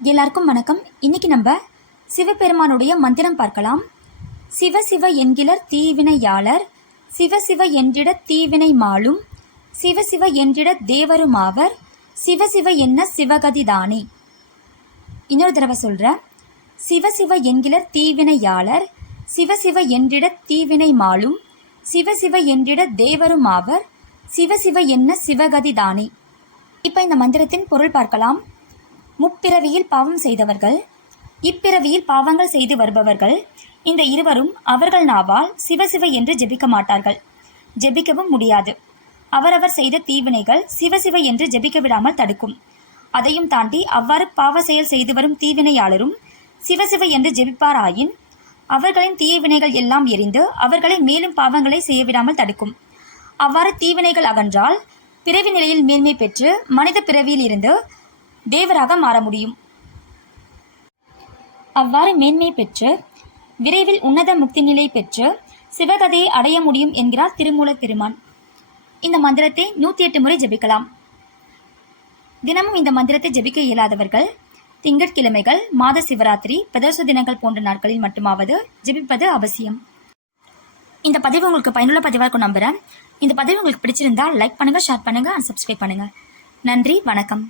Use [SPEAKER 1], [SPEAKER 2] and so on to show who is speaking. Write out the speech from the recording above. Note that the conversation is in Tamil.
[SPEAKER 1] எல்லாருக்கும் வணக்கம். இன்னைக்கு நம்ம சிவபெருமானுடைய மந்திரம் பார்க்கலாம். சிவ சிவ என்கிலர் தீவினையாளர் சிவ சிவ என்றிட தீவினை மாலும் சிவ சிவ என்றிட தேவருமாவர் சிவ சிவ என்ன சிவகதிதானே. இன்னொரு தடவை சொல்கிறேன் சிவ சிவ என்கிலர் தீவினையாளர் சிவ சிவ என்றிட தீவினை மாலும் சிவ சிவ என்றிட தேவருமாவர் சிவ சிவ என்ன சிவகதிதானே. இப்போ இந்த மந்திரத்தின் பொருள் பார்க்கலாம். முப்பிறவியில் பாவம் செய்தவர்கள் இப்பிறவியில் பாவங்கள் செய்து வருபவர்கள் இந்த இருவரும் அவர்கள் நாவால் சிவசிவ என்று ஜெபிக்க மாட்டார்கள். ஜெபிக்கவும் முடியாது. அவரவர் செய்த தீவினைகள் சிவசிவ என்று ஜெபிக்க விடாமல் தடுக்கும். அதையும் தாண்டி அவ்வாறு பாவ செயல் செய்து வரும் தீவினையாளரும் சிவசிவ என்று ஜெபிப்பாராயின் அவர்களின் தீவினைகள் எல்லாம் எரிந்து அவர்களை மேலும் பாவங்களை செய்ய விடாமல் தடுக்கும். அவ்வாறு தீவினைகள் அகன்றால் பிறவி நிலையில் மேன்மை பெற்று மனித பிறவியில் இருந்து தேவராக மாற முடியும். அவ்வாறு மேன்மை பெற்று விரைவில் உன்னத முக்தி நிலை பெற்று சிவகதையை அடைய முடியும் என்கிறார் திருமூலப் பெருமான். இந்த மந்திரத்தை நூற்றி எட்டு முறை ஜெபிக்கலாம். தினமும் இந்த மந்திரத்தை ஜெபிக்க இயலாதவர்கள் திங்கட்கிழமைகள் மாத சிவராத்திரி பிரதோஷ தினங்கள் போன்ற நாட்களில் மட்டுமாவது ஜெபிப்பது அவசியம். இந்த பதிவு உங்களுக்கு பயனுள்ள பதிவாக இருக்கும் நம்புகிறேன் இந்த பதிவு உங்களுக்கு பிடிச்சிருந்தா லைக் பண்ணுங்கள் ஷேர் பண்ணுங்கள் அண்ட் சப்ஸ்கிரைப் பண்ணுங்கள் நன்றி வணக்கம்.